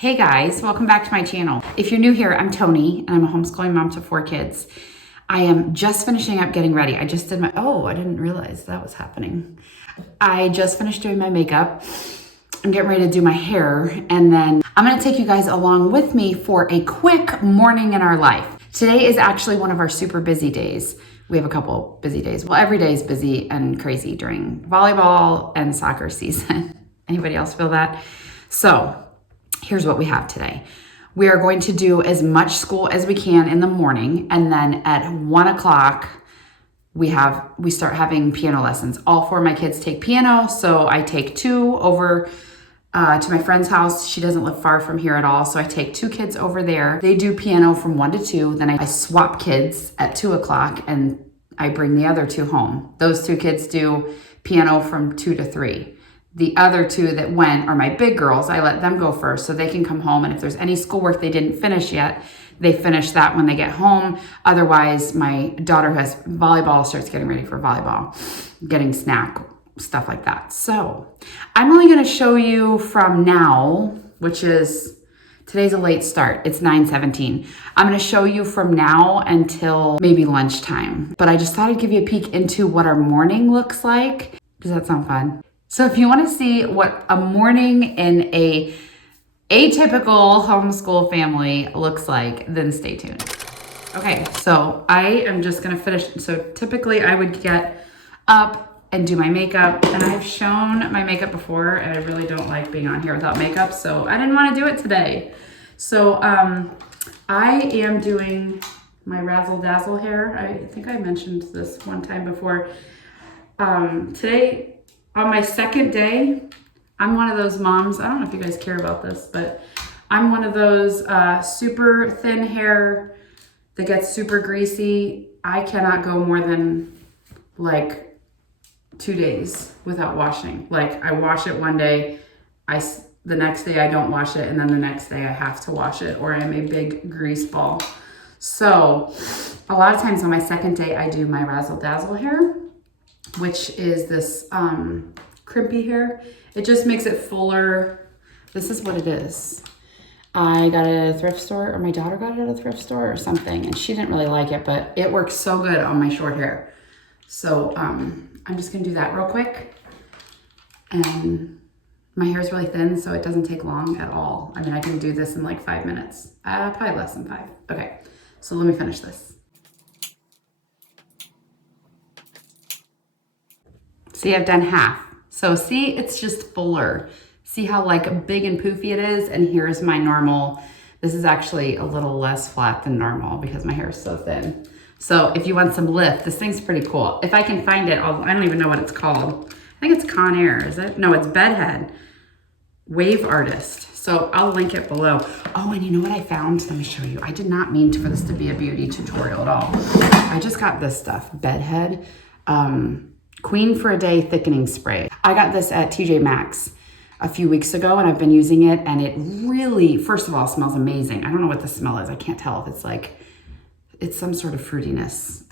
Hey guys, welcome back to my channel. If you're new here, I'm Toni and I'm a homeschooling mom to 4 kids. I am just finishing up getting ready. I just did my, I didn't realize that was happening. I just finished doing my makeup. I'm getting ready to do my hair, and then I'm gonna take you guys along with me for a quick morning in our life. Today is actually one of our super busy days. We have a couple busy days. Well, every day is busy and crazy during volleyball and soccer season. Anybody else feel that? So here's what we have today. We are going to do as much school as we can in the morning, and then at 1 o'clock, we start having piano lessons. All 4 of my kids take piano, so I take 2 over to my friend's house. She doesn't live far from here at all, so I take 2 kids over there. They do piano from 1 to 2, then I swap kids at 2 o'clock, and I bring the other 2 home. Those 2 kids do piano from 2 to 3. The other 2 that went are my big girls. I let them go first so they can come home, and if there's any schoolwork they didn't finish yet, they finish that when they get home. Otherwise, my daughter who has volleyball starts getting ready for volleyball, getting snack, stuff like that. So I'm only gonna show you from now, which is, today's a late start. It's 9:17. I'm gonna show you from now until maybe lunchtime. But I just thought I'd give you a peek into what our morning looks like. Does that sound fun? So if you want to see what a morning in a atypical homeschool family looks like, then stay tuned. Okay, so I am just going to finish. So typically I would get up and do my makeup, and I've shown my makeup before, and I really don't like being on here without makeup, so I didn't want to do it today. So I am doing my razzle dazzle hair. I think I mentioned this one time before. Today, on my second day, I'm one of those moms, I don't know if you guys care about this, but I'm one of those super thin hair that gets super greasy. I cannot go more than like 2 days without washing. Like I wash it one day, the next day I don't wash it, and then the next day I have to wash it, or I'm a big grease ball. So a lot of times on my second day, I do my razzle dazzle hair, which is this crimpy hair. It just makes it fuller. This is what it is. I got it at a thrift store, or my daughter got it at a thrift store or something, and she didn't really like it, but it works so good on my short hair. So I'm just gonna do that real quick. And my hair is really thin, so it doesn't take long at all. I mean, I can do this in like 5 minutes, probably less than 5. Okay, so let me finish this. See, I've done half. So see, it's just fuller. See how like big and poofy it is? And here's my normal. This is actually a little less flat than normal because my hair is so thin. So if you want some lift, this thing's pretty cool. If I can find it, I don't even know what it's called. I think it's Conair, is it? No, it's Bedhead. Wave Artist. So I'll link it below. Oh, and you know what I found? Let me show you. I did not mean for this to be a beauty tutorial at all. I just got this stuff, Bedhead. Queen for a Day Thickening Spray. I got this at TJ Maxx a few weeks ago, and I've been using it, and it really, first of all, smells amazing. I don't know what the smell is. I can't tell if it's like, it's some sort of fruitiness.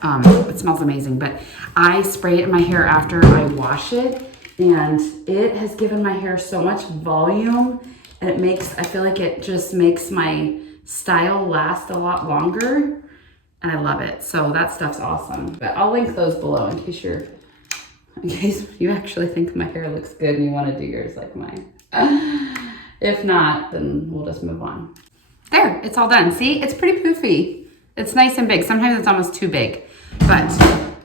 It smells amazing, but I spray it in my hair after I wash it, and it has given my hair so much volume, and I feel like it just makes my style last a lot longer, and I love it. So that stuff's awesome. But I'll link those below in case you actually think my hair looks good and you want to do yours like mine. If not, then we'll just move on. There, it's all done. See, it's pretty poofy. It's nice and big. Sometimes it's almost too big, but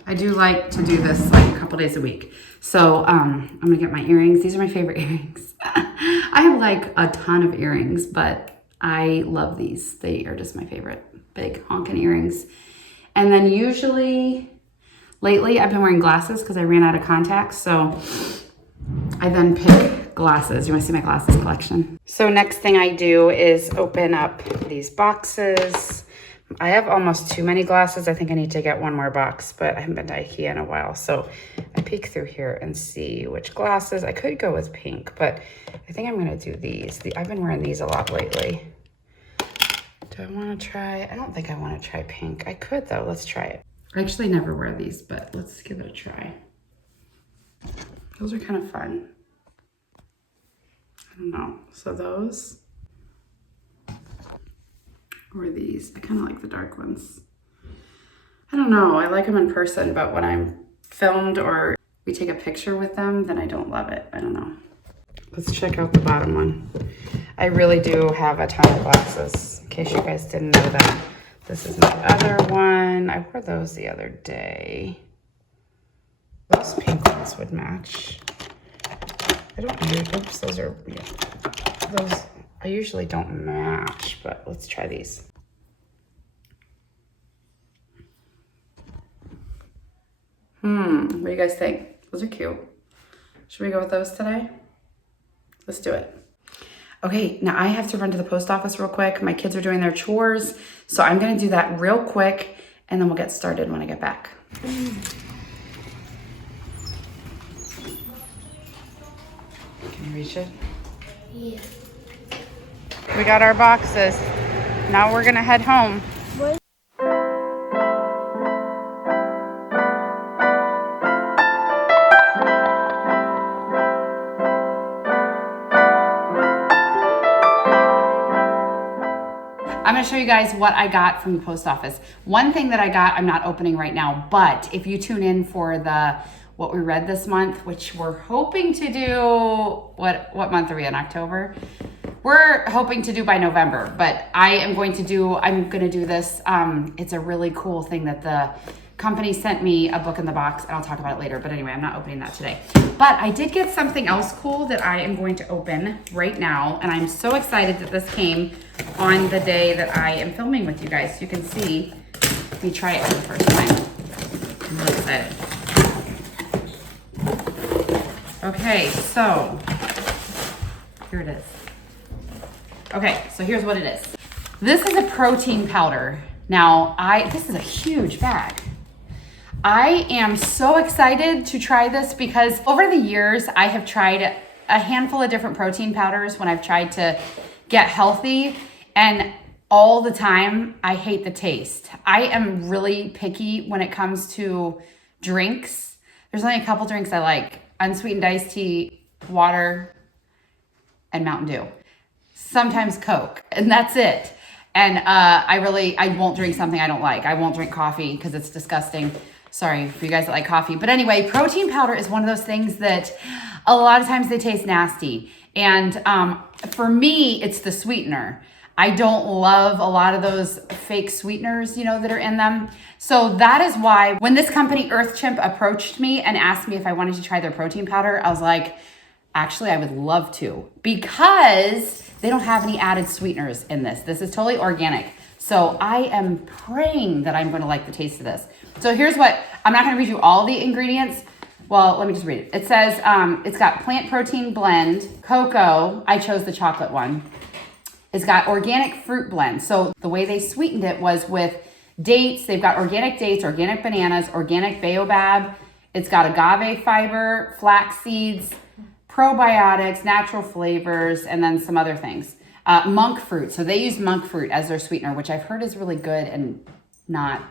I do like to do this like a couple days a week. So I'm gonna get my earrings. These are my favorite earrings. I have like a ton of earrings, but I love these. They are just my favorite big honking earrings. And then usually, lately, I've been wearing glasses because I ran out of contacts, so I then pick glasses. You want to see my glasses collection? So next thing I do is open up these boxes. I have almost too many glasses. I think I need to get one more box, but I haven't been to IKEA in a while, so I peek through here and see which glasses. I could go with pink, but I think I'm going to do these. I've been wearing these a lot lately. Do I want to try? I don't think I want to try pink. I could, though. Let's try it. I actually never wear these, but let's give it a try. Those are kind of fun. I don't know. So those, or these. I kind of like the dark ones. I don't know. I like them in person, but when I'm filmed or we take a picture with them, then I don't love it. I don't know. Let's check out the bottom one. I really do have a ton of glasses, in case you guys didn't know that. This is my other one. I wore those the other day. Those pink ones would match. I don't use, oops, those are, yeah. Those, I usually don't match, but let's try these. What do you guys think? Those are cute. Should we go with those today? Let's do it. Okay, now I have to run to the post office real quick. My kids are doing their chores, so I'm gonna do that real quick, and then we'll get started when I get back. Can you reach it? Yeah. We got our boxes. Now we're gonna head home. What? I'm gonna show you guys what I got from the post office. One thing that I got, I'm not opening right now, but if you tune in for the what we read this month, which we're hoping to do, what month are we in, October? We're hoping to do by November, but I'm gonna do this. It's a really cool thing that the company sent me, a book in the box, and I'll talk about it later. But anyway, I'm not opening that today. But I did get something else cool that I am going to open right now. And I'm so excited that this came on the day that I am filming with you guys. So you can see me try it for the first time. I'm really excited. Okay, so here it is. Okay, so here's what it is. This is a protein powder. Now, this is a huge bag. I am so excited to try this because over the years, I have tried a handful of different protein powders when I've tried to get healthy, and all the time, I hate the taste. I am really picky when it comes to drinks. There's only a couple drinks I like: unsweetened iced tea, water, and Mountain Dew. Sometimes Coke, and that's it. And I won't drink something I don't like. I won't drink coffee because it's disgusting. Sorry for you guys that like coffee. But anyway, protein powder is one of those things that a lot of times they taste nasty. And for me, it's the sweetener. I don't love a lot of those fake sweeteners, that are in them. So that is why when this company, Earth Chimp, approached me and asked me if I wanted to try their protein powder, I was like, actually, I would love to, because they don't have any added sweeteners in this. This is totally organic. So I am praying that I'm going to like the taste of this. So here's what, I'm not going to read you all the ingredients. Well, let me just read it. It says it's got plant protein blend, cocoa. I chose the chocolate one. It's got organic fruit blend. So the way they sweetened it was with dates. They've got organic dates, organic bananas, organic baobab. It's got agave fiber, flax seeds, probiotics, natural flavors, and then some other things. Monk fruit. So they use monk fruit as their sweetener, which I've heard is really good and not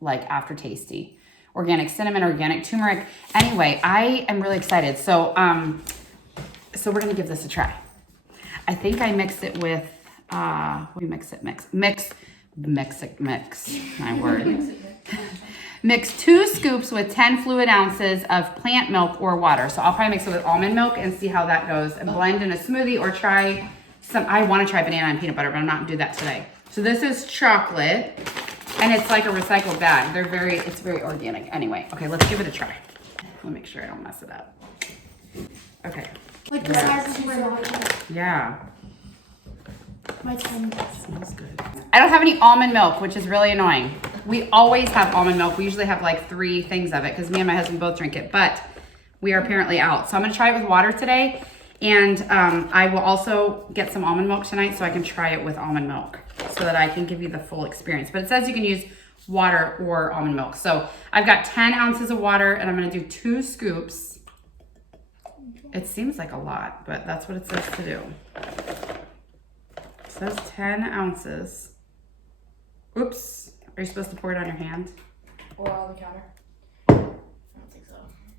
like aftertasty. Organic cinnamon, organic turmeric. Anyway, I am really excited. So we're gonna give this a try. I think I mixed it with mix. My word. Mix 2 scoops with 10 fluid ounces of plant milk or water. So I'll probably mix it with almond milk and see how that goes, and blend in a smoothie, or try some. I want to try banana and peanut butter, but I'm not gonna do that today. So this is chocolate, and it's like a recycled bag. It's very organic. Anyway, okay, let's give it a try. Let me make sure I don't mess it up. Okay. Like the size of my body. Yeah. My tongue Smells good. I don't have any almond milk, which is really annoying. We always have almond milk. We usually have like 3 things of it because me and my husband both drink it, but we are apparently out. So I'm gonna try it with water today, and I will also get some almond milk tonight so I can try it with almond milk so that I can give you the full experience. But it says you can use water or almond milk. So I've got 10 ounces of water, and I'm gonna do 2 scoops. It seems like a lot, but that's what it says to do. It says 10 ounces. Oops. Are you supposed to pour it on your hand? or on the counter. I don't think so.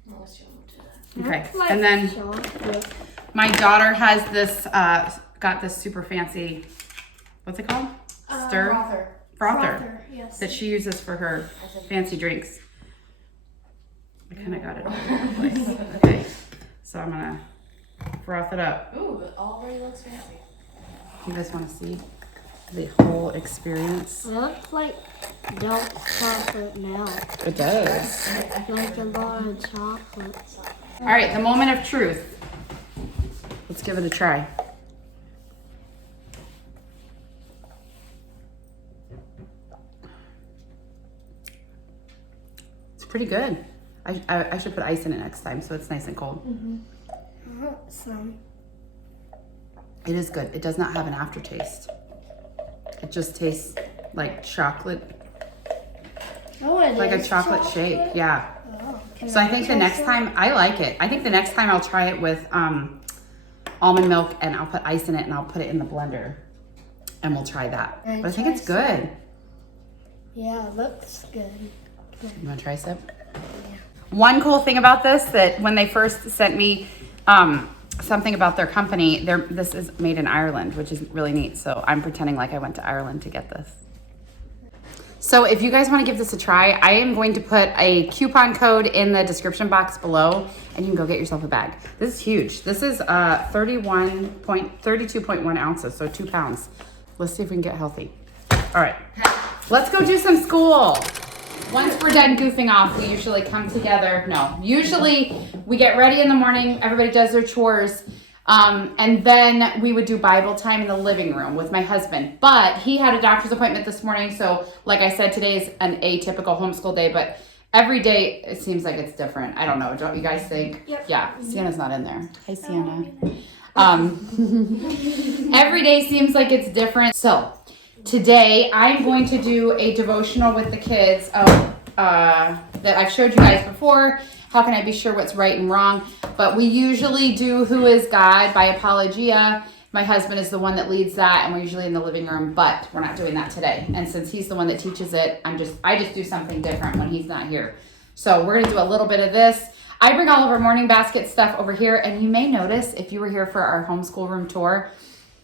Unless you want to do that. Okay. And then my daughter has this, got this super fancy, what's it called? Frother. Frother, yes. That she uses for her fancy drinks. I kind of got it all over the place. Okay, so I'm gonna froth it up. Ooh, it already looks fancy. You guys want to see the whole experience? It looks like dark chocolate milk. It does. Like a lot of chocolate. All right, the moment of truth. Let's give it a try. It's pretty good. I should put ice in it next time so it's nice and cold. Some. It is good. It does not have an aftertaste. It just tastes like chocolate, Oh, it like a is chocolate shake. Yeah. Oh, So I think the next time, I like it. I think the next time I'll try it with almond milk and I'll put ice in it and I'll put it in the blender and we'll try that. But I think it's good. Yeah, it looks good. You want to try some? One cool thing about this, that when they first sent me something about their company, this is made in Ireland, which is really neat. So I'm pretending like I went to Ireland to get this. So if you guys want to give this a try, I am going to put a coupon code in the description box below and you can go get yourself a bag. This is huge. This is 32.1 ounces, so 2 pounds. Let's see if we can get healthy. All right, let's go do some school. Once we're done goofing off, we usually come together. No, usually we get ready in the morning, everybody does their chores, and then we would do Bible time in the living room with my husband. But he had a doctor's appointment this morning, so like I said, today's an atypical homeschool day, but every day it seems like it's different. I don't know, don't you guys think? Yep. Yeah, Sienna's not in there. Hi, Sienna. Every day seems like it's different. So today I'm going to do a devotional with the kids that I've showed you guys before. How can I be sure what's right and wrong? But we usually do Who is God by Apologia. My husband is the one that leads that, and we're usually in the living room, but we're not doing that today. And since he's the one that teaches it, I just do something different when he's not here. So we're gonna do a little bit of this. I bring all of our morning basket stuff over here, and you may notice if you were here for our homeschool room tour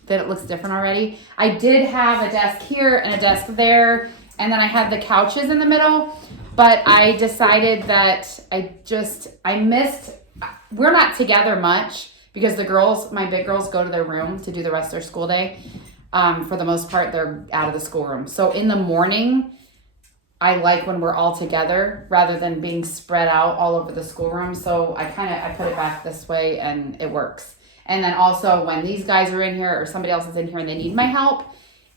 that it looks different already. I did have a desk here and a desk there, and then I had the couches in the middle, but I decided that we're not together much because the girls, my big girls, go to their room to do the rest of their school day. For the most part, they're out of the schoolroom. So in the morning, I like when we're all together rather than being spread out all over the schoolroom. So I put it back this way and it works. And then also when these guys are in here or somebody else is in here and they need my help,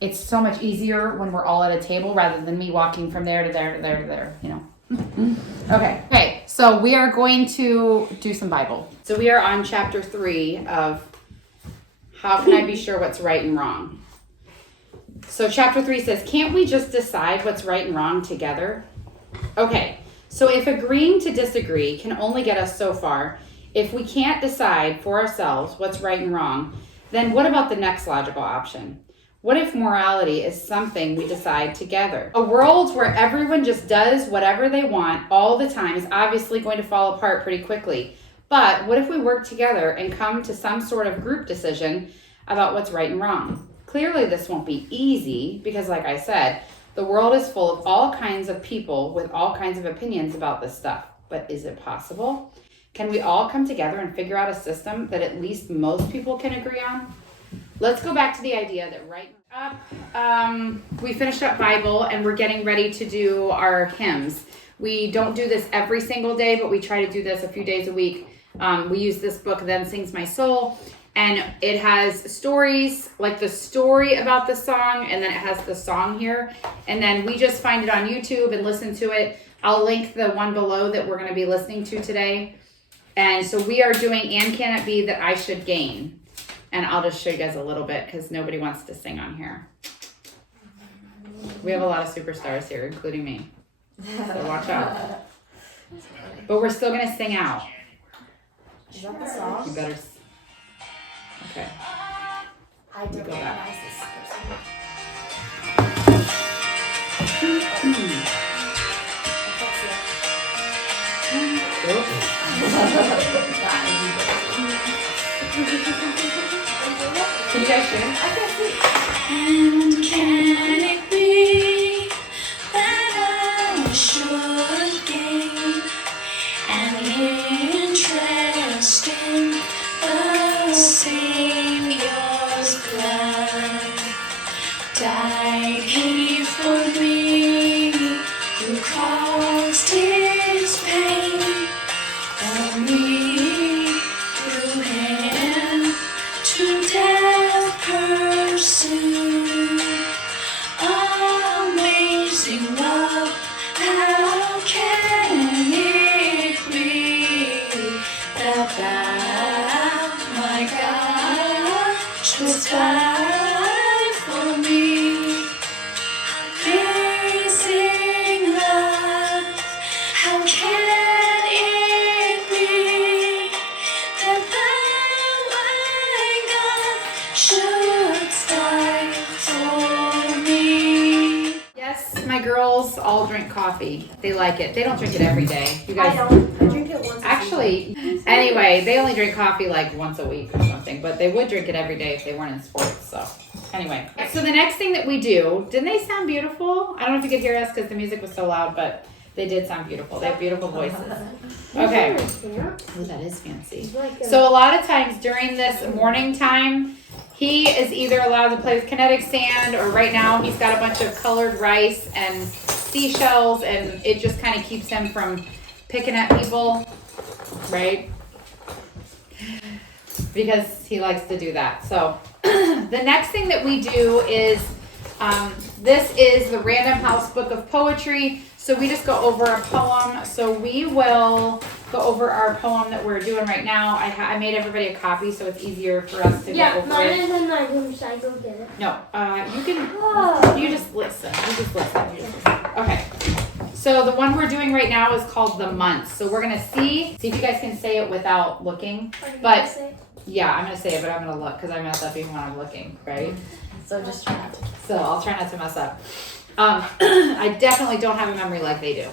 it's so much easier when we're all at a table rather than me walking from there to there to there to there, you know. Okay, so we are going to do some Bible. So we are on chapter 3 of How Can I Be Sure What's Right and Wrong? So chapter 3 says, can't we just decide what's right and wrong together? Okay, so if agreeing to disagree can only get us so far, if we can't decide for ourselves what's right and wrong, then what about the next logical option? What if morality is something we decide together? A world where everyone just does whatever they want all the time is obviously going to fall apart pretty quickly. But what if we work together and come to some sort of group decision about what's right and wrong? Clearly this won't be easy because, like I said, the world is full of all kinds of people with all kinds of opinions about this stuff. But is it possible? Can we all come together and figure out a system that at least most people can agree on? Let's go back to the idea that we finished up Bible and we're getting ready to do our hymns. We don't do this every single day, but we try to do this a few days a week. We use this book, Then Sings My Soul, and it has stories, like the story about the song, and then it has the song here. And then we just find it on YouTube and listen to it. I'll link the one below that we're going to be listening to today. And so we are doing And Can It Be That I Should Gain? And I'll just show you guys a little bit because nobody wants to sing on here. We have a lot of superstars here, including me. So watch out. But we're still going to sing out. Is that the song? You better. Okay. I don't recognize this Can you guys hear? I can't see. died he for me, who caused his pain for me, through him to death pursued. Amazing love, how can it be that thou, my God, shouldst die for me? Amazing love, how can it be that thou, my God, shouldst die for me? Yes, my girls all drink coffee. They like it. They don't drink it every day. You guys I don't. I drink it once. actually, anyway, they only drink coffee like once a week or something, but they would drink it every day if they weren't in sports. So anyway, so the next thing that we do, didn't they sound beautiful? I don't know if you could hear us because the music was so loud, but they did sound beautiful. They have beautiful voices. Okay. Oh, that is fancy. So a lot of times during this morning time, he is either allowed to play with kinetic sand, or right now he's got a bunch of colored rice and seashells, and it just kind of keeps him from picking at people, right? Because he likes to do that. So the next thing that we do is, this is the Random House Book of Poetry. So we just go over a poem. So we will go over our poem that we're doing right now. I made everybody a copy so it's easier for us to go over mine it. is in my room, so I go get it. No, you can, you just listen. You just listen. Okay. So the one we're doing right now is called The Months. So we're going to see if you guys can say it without looking. But yeah, I'm going to say it, but I'm going to look because I mess up even when I'm looking, right? So just try not to. So I'll try not to mess up. I definitely don't have a memory like they do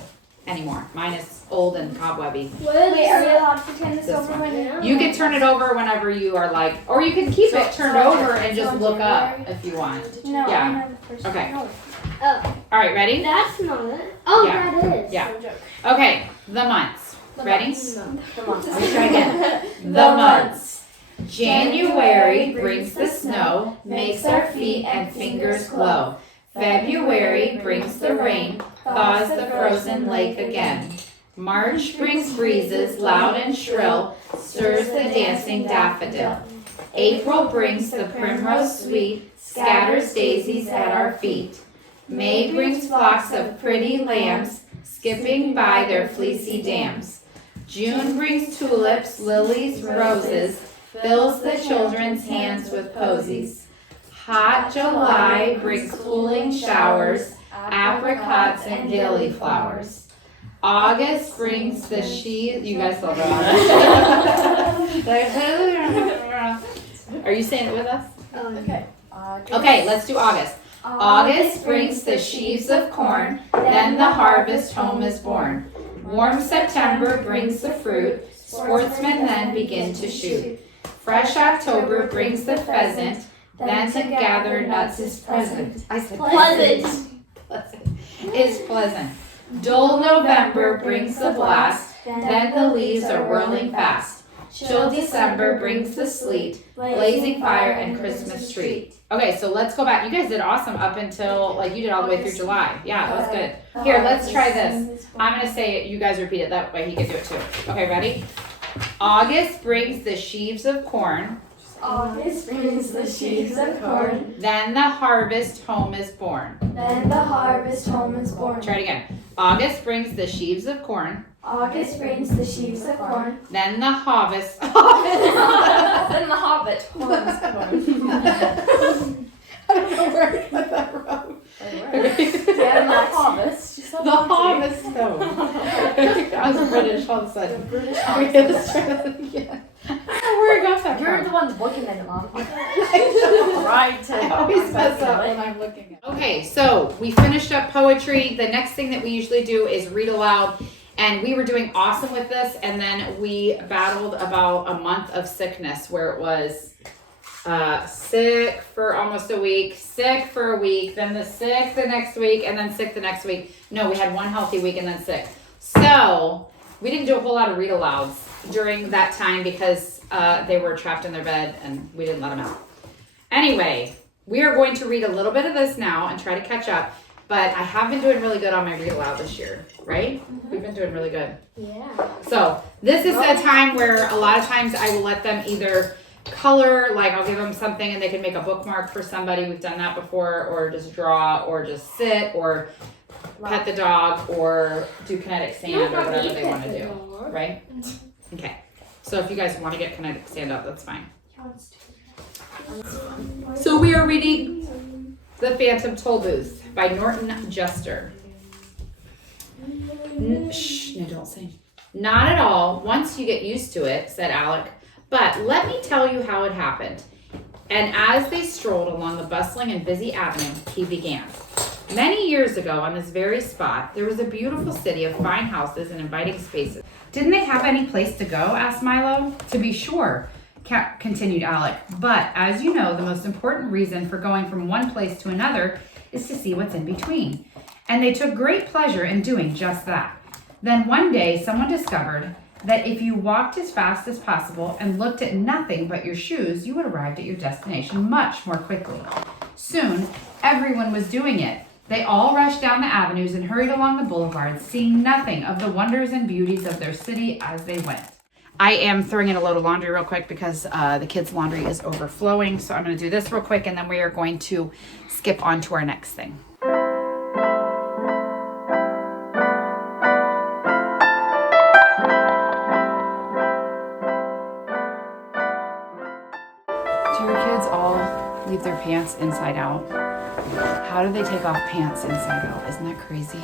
anymore. Mine is old and cobwebby. Wait, are we allowed to turn this over when You can turn it over whenever you are like, or you can keep it turned over and just look up if you want. No, Yeah. I know the first Okay. one. Oh, All right, ready? that's not it. Oh, Yeah. that is. Yeah. Okay, the months. Ready? The months. Let me try again. The months. January brings the snow, makes our feet and fingers glow. February brings the rain, thaws the frozen lake again. March brings breezes loud and shrill, stirs the dancing daffodil. April brings the primrose sweet, scatters daisies at our feet. May brings flocks of pretty lambs, skipping by their fleecy dams. June brings tulips, lilies, roses, fills the children's hands with posies. Hot July brings cooling showers, apricots and gillyflowers. August brings the you guys still go on. Are you saying it with us? Okay. Okay, let's do August. August brings the sheaves of corn, then the harvest home is born. Warm September brings the fruit, sportsmen then begin to shoot. Fresh October brings the pheasant, then to gather nuts is present. I said Pleasant. Is pleasant. Dull November brings the blast, then the leaves are whirling fast. Chill December brings the sleet, blazing fire and Christmas tree. Okay, so let's go back. You guys did awesome up until, like, you did all the way through July. Yeah, that was good. Here, let's try this. I'm going to say it. You guys repeat it. That way he can do it too. Okay, ready? August brings the sheaves of corn. August brings the sheaves of corn. Then the harvest home is born. Then the harvest home is born. Try it again. August brings the sheaves of corn. August brings the sheaves of corn. Then the harvest. Then the hobbit home is born. I don't know where I got that from. Yeah, the harvest. The harvest home. I was British all of a sudden. British Okay, let's try that again. I don't know where I got that You're the from. one looking at it, Mom. Right. I always mess up when I'm looking at it. Okay, so we finished up poetry. The next thing that we usually do is read aloud. And we were doing awesome with this. And then we battled about a month of sickness where it was sick for almost a week, sick for a week, then the sick the next week, and then sick the next week. No, we had one healthy week and then sick. So we didn't do a whole lot of read alouds during that time because they were trapped in their bed and we didn't let them out. Anyway, we are going to read a little bit of this now and try to catch up, but I have been doing really good on my read aloud this year, right? We've been doing really good. Yeah. So this is a time where a lot of times I will let them either color, like I'll give them something and they can make a bookmark for somebody. We've done that before, or just draw, or just sit, or pet the dog, or do kinetic sand, or whatever they want to do, right? Okay. So if you guys want to get kinetic sand out, that's fine. So we are reading The Phantom Tollbooth by Norton Juster. Shh, no, don't say. Not at all. Once you get used to it, said Alec. But let me tell you how it happened. And as they strolled along the bustling and busy avenue, he began. Many years ago, on this very spot, there was a beautiful city of fine houses and inviting spaces. Didn't they have any place to go? Asked Milo. To be sure, continued Alec. But as you know, the most important reason for going from one place to another is to see what's in between. And they took great pleasure in doing just that. Then one day, someone discovered that if you walked as fast as possible and looked at nothing but your shoes, you would arrive at your destination much more quickly. Soon, everyone was doing it. They all rushed down the avenues and hurried along the boulevards, seeing nothing of the wonders and beauties of their city as they went. I am throwing in a load of laundry real quick because the kids' laundry is overflowing. So I'm going to do this real quick and then we are going to skip on to our next thing. Do your kids all leave their pants inside out? How do they take off pants inside out? Isn't that crazy?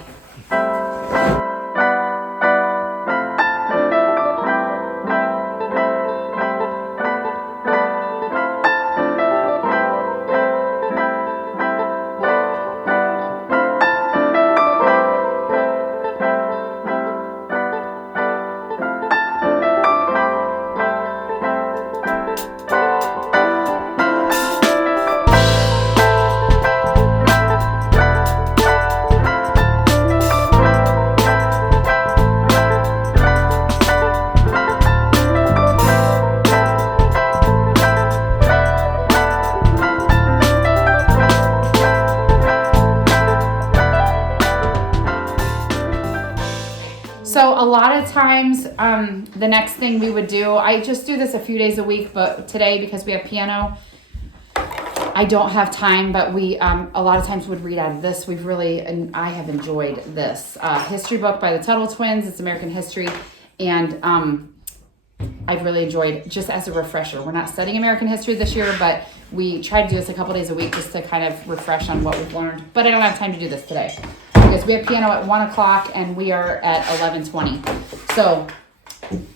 So a lot of times, the next thing we would do, I just do this a few days a week, but today, because we have piano, I don't have time, but we, a lot of times would read out of this. We've really, and I have enjoyed this history book by the Tuttle Twins. It's American history. And I've really enjoyed, just as a refresher. We're not studying American history this year, but we try to do this a couple days a week just to kind of refresh on what we've learned. But I don't have time to do this today because we have piano at 1 o'clock and we are at 11:20. So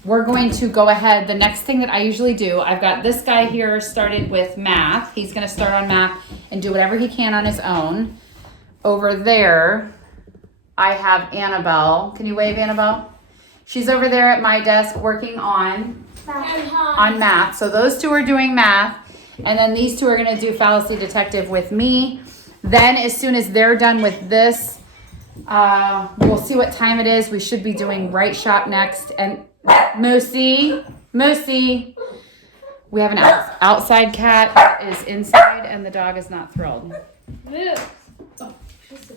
we're going to go ahead. The next thing that I usually do, I've got this guy here started with math. He's going to start on math and do whatever he can on his own. Over there, I have Annabelle. Can you wave, Annabelle? She's over there at my desk working on math. So those two are doing math. And then these two are going to do Fallacy Detective with me. Then as soon as they're done with this, we'll see what time it is. We should be doing Right Shop next. And Moosey, we have an outside cat that is inside and the dog is not thrilled.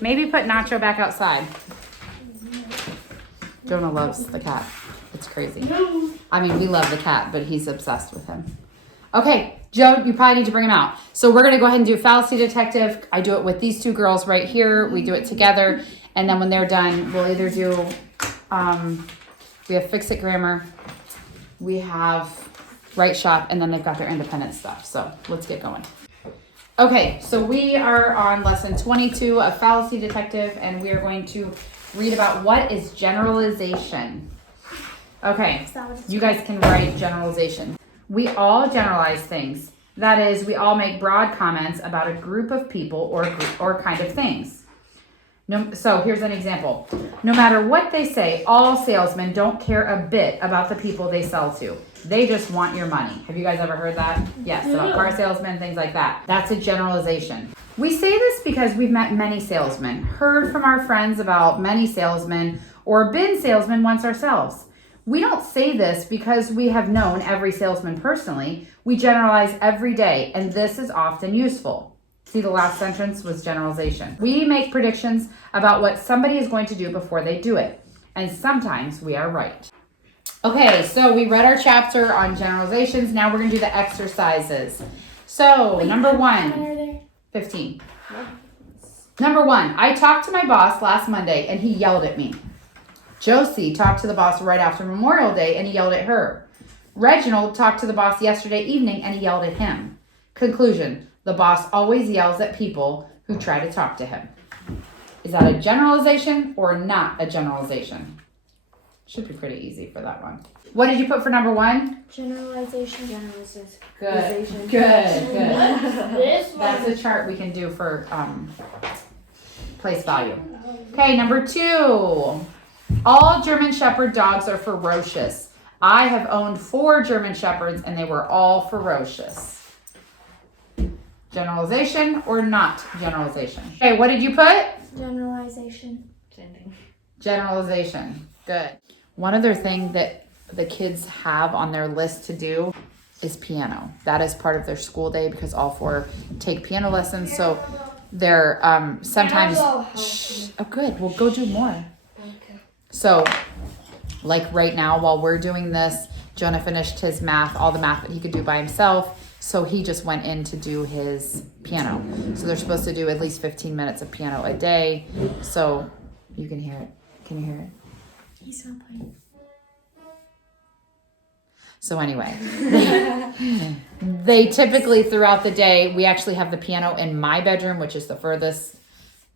Maybe put Nacho back outside. Jonah loves the cat. It's crazy. I mean, we love the cat, but he's obsessed with him. Okay, Joe, you probably need to bring him out. So we're going to go ahead and do Fallacy Detective. I do it with these two girls right here. We do it together. And then when they're done, we'll either do, we have Fix It Grammar, we have Right Shop, and then they've got their independent stuff. So let's get going. Okay, so we are on lesson 22 of Fallacy Detective, and we are going to read about what is generalization. Okay, you guys can write generalization. We all generalize things. That is, we all make broad comments about a group of people or kind of things. So here's an example. No matter what they say, all salesmen don't care a bit about the people they sell to. They just want your money. Have you guys ever heard that? Yes, about car salesmen, things like that. That's a generalization. We say this because we've met many salesmen, heard from our friends about many salesmen, or been salesmen once ourselves. We don't say this because we have known every salesman personally. We generalize every day, and this is often useful. See, the last sentence was generalization. We make predictions about what somebody is going to do before they do it. And sometimes we are right. Okay, so we read our chapter on generalizations. Now we're going to do the exercises. So, number 1, 15. Number 1, I talked to my boss last Monday and he yelled at me. Josie talked to the boss right after Memorial Day and he yelled at her. Reginald talked to the boss yesterday evening and he yelled at him. Conclusion, the boss always yells at people who try to talk to him. Is that a generalization or not a generalization? Should be pretty easy for that one. What did you put for number 1? Generalization. Good. Good. This one. That's a chart we can do for place value. Okay, number 2. All German Shepherd dogs are ferocious. I have owned 4 German Shepherds and they were all ferocious. Generalization or not generalization? Okay, what did you put? Generalization. Same thing. Generalization. Good. One other thing that the kids have on their list to do is piano. That is part of their school day because all 4 take piano lessons. So they're sometimes... Oh, good. We'll go do more. Okay. So, like right now, while we're doing this, Jonah finished his math, all the math that he could do by himself. So he just went in to do his piano. So they're supposed to do at least 15 minutes of piano a day. So you can hear it. Can you hear it? He's not playing. So anyway, they typically throughout the day, we actually have the piano in my bedroom, which is the furthest.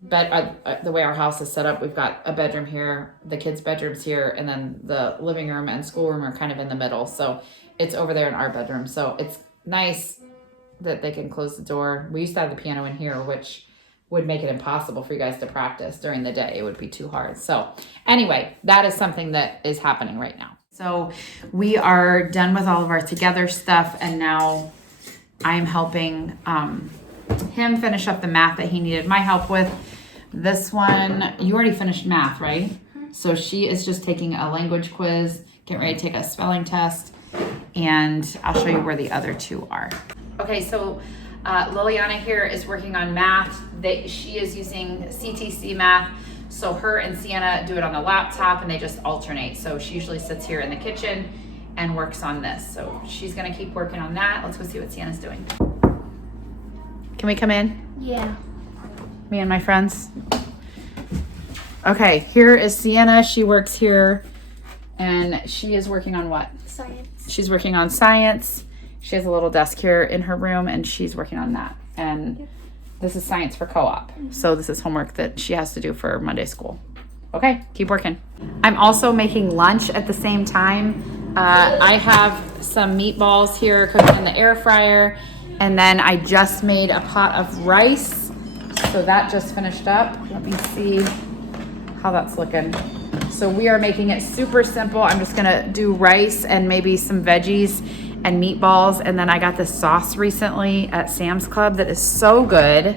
But the way our house is set up, we've got a bedroom here, the kids' bedrooms here, and then the living room and schoolroom are kind of in the middle. So it's over there in our bedroom. So it's nice that they can close the door. We used to have the piano in here, which would make it impossible for you guys to practice during the day. It would be too hard. So anyway, that is something that is happening right now. So we are done with all of our together stuff, and now I'm helping him finish up the math that he needed my help with. This one, you already finished math, right? So she is just taking a language quiz, getting ready to take a spelling test, and I'll show you where the other 2 are. Okay, so Liliana here is working on math. She is using CTC math. So her and Sienna do it on the laptop and they just alternate. So she usually sits here in the kitchen and works on this. So she's gonna keep working on that. Let's go see what Sienna's doing. Can we come in? Yeah. Me and my friends. Okay, here is Sienna. She works here and she is working on what? Science. She's working on science. She has a little desk here in her room and she's working on that. And this is science for co-op. So this is homework that she has to do for Monday school. Okay, keep working. I'm also making lunch at the same time. I have some meatballs here cooking in the air fryer. And then I just made a pot of rice. So that just finished up. Let me see how that's looking. So we are making it super simple. I'm just gonna do rice and maybe some veggies and meatballs. And then I got this sauce recently at Sam's Club that is so good.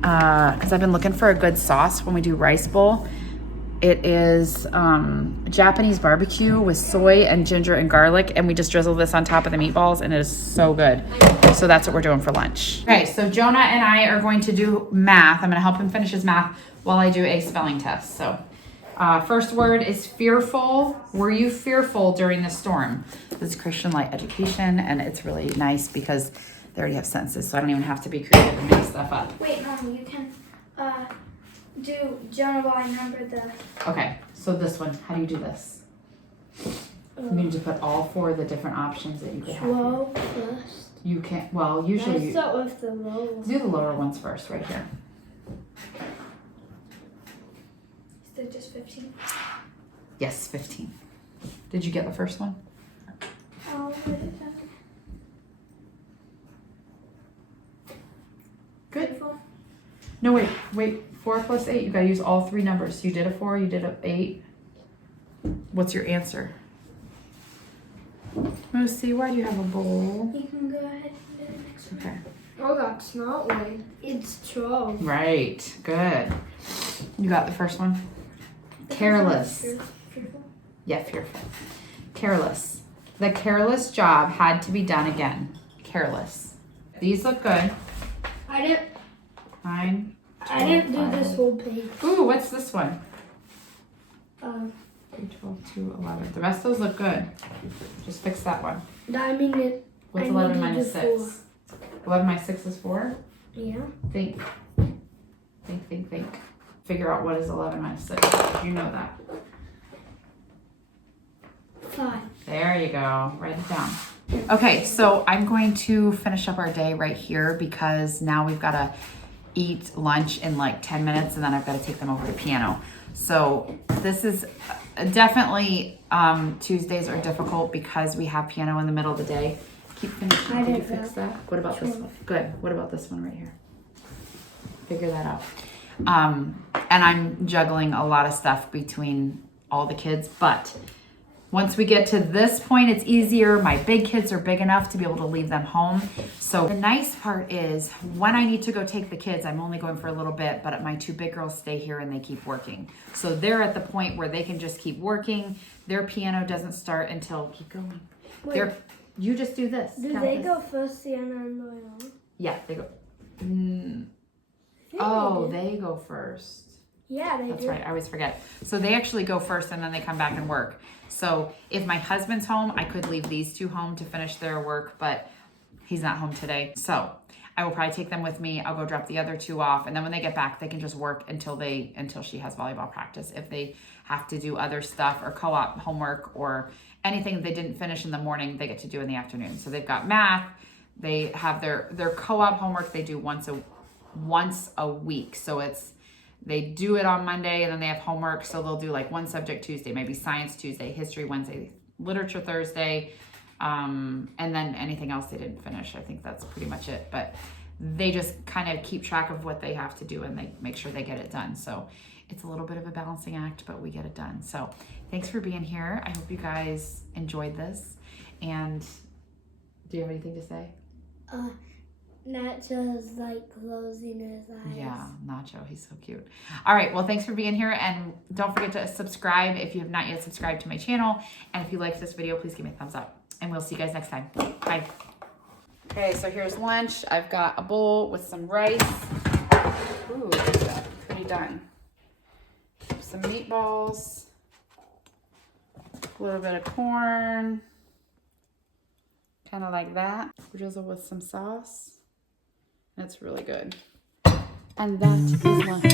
Because I've been looking for a good sauce when we do rice bowl. It is Japanese barbecue with soy and ginger and garlic. And we just drizzle this on top of the meatballs and it is so good. So that's what we're doing for lunch. Okay, so Jonah and I are going to do math. I'm gonna help him finish his math while I do a spelling test. So first word is fearful. Were you fearful during the storm? This is Christian Light Education and it's really nice because they already have sentences. So I don't even have to be creative and make stuff up. Wait, Mom, you can do Jonah while I number the... Okay, so this one, how do you do this? You need to put all 4 of the different options that you could have. Low first. You can, well, usually Let's start with the low one. do the lower ones first, right here. Is there just 15? Yes, 15. Did you get the first one? I'll put it back. Good. No, wait. 4 plus 8. You gotta use all 3 numbers. You did a 4, you did a 8. What's your answer? Moosey, why do you have a bowl? You can go ahead and do the next one. Okay. Oh, that's not one. It's 12. Right. Good. You got the first one? Careless. Fearful. Yeah, fearful. Careless. The careless job had to be done again. Careless. These look good. this whole page. Ooh, what's this one? Grade 12 to 11. The rest of those look good. Just fix that one. I mean it. What's I 11 need to minus do 6? 11 minus 6 is 4? Yeah. Think. Figure out what is 11 minus 6. You know that. 5. There you go. Write it down. Okay, so I'm going to finish up our day right here because now we've got to eat lunch in like 10 minutes and then I've got to take them over to piano. So this is definitely, Tuesdays are difficult because we have piano in the middle of the day. Keep finishing. Did you fix that? What about this one? Good. What about this one right here? Figure that out. And I'm juggling a lot of stuff between all the kids, but once we get to this point, it's easier. My big kids are big enough to be able to leave them home. So the nice part is when I need to go take the kids, I'm only going for a little bit, but my 2 big girls stay here and they keep working. So they're at the point where they can just keep working. Their piano doesn't start until, keep going. You just do this. Do they go first, Sienna and Loyola? Yeah, they go. They go first. Yeah, they do. That's right. I always forget. So they actually go first and then they come back and work. So if my husband's home, I could leave these 2 home to finish their work, but he's not home today. So I will probably take them with me. I'll go drop the other 2 off. And then when they get back, they can just work until she has volleyball practice. If they have to do other stuff or co-op homework or anything they didn't finish in the morning, they get to do in the afternoon. So they've got math. They have their co-op homework they do once a week. So they do it on Monday and then they have homework. So they'll do like one subject Tuesday, maybe science Tuesday, history Wednesday, literature Thursday, and then anything else they didn't finish. I think that's pretty much it. But they just kind of keep track of what they have to do and they make sure they get it done. So it's a little bit of a balancing act, but we get it done. So thanks for being here. I hope you guys enjoyed this. And do you have anything to say? Nacho's like closing his eyes. Yeah, Nacho, he's so cute. All right, well, thanks for being here, and don't forget to subscribe if you have not yet subscribed to my channel, and if you liked this video, please give me a thumbs up, and we'll see you guys next time. Bye. Okay, so here's lunch. I've got a bowl with some rice. Ooh, that's pretty done. Some meatballs, a little bit of corn, kind of like that. Drizzle with some sauce. That's really good. And that is lunch.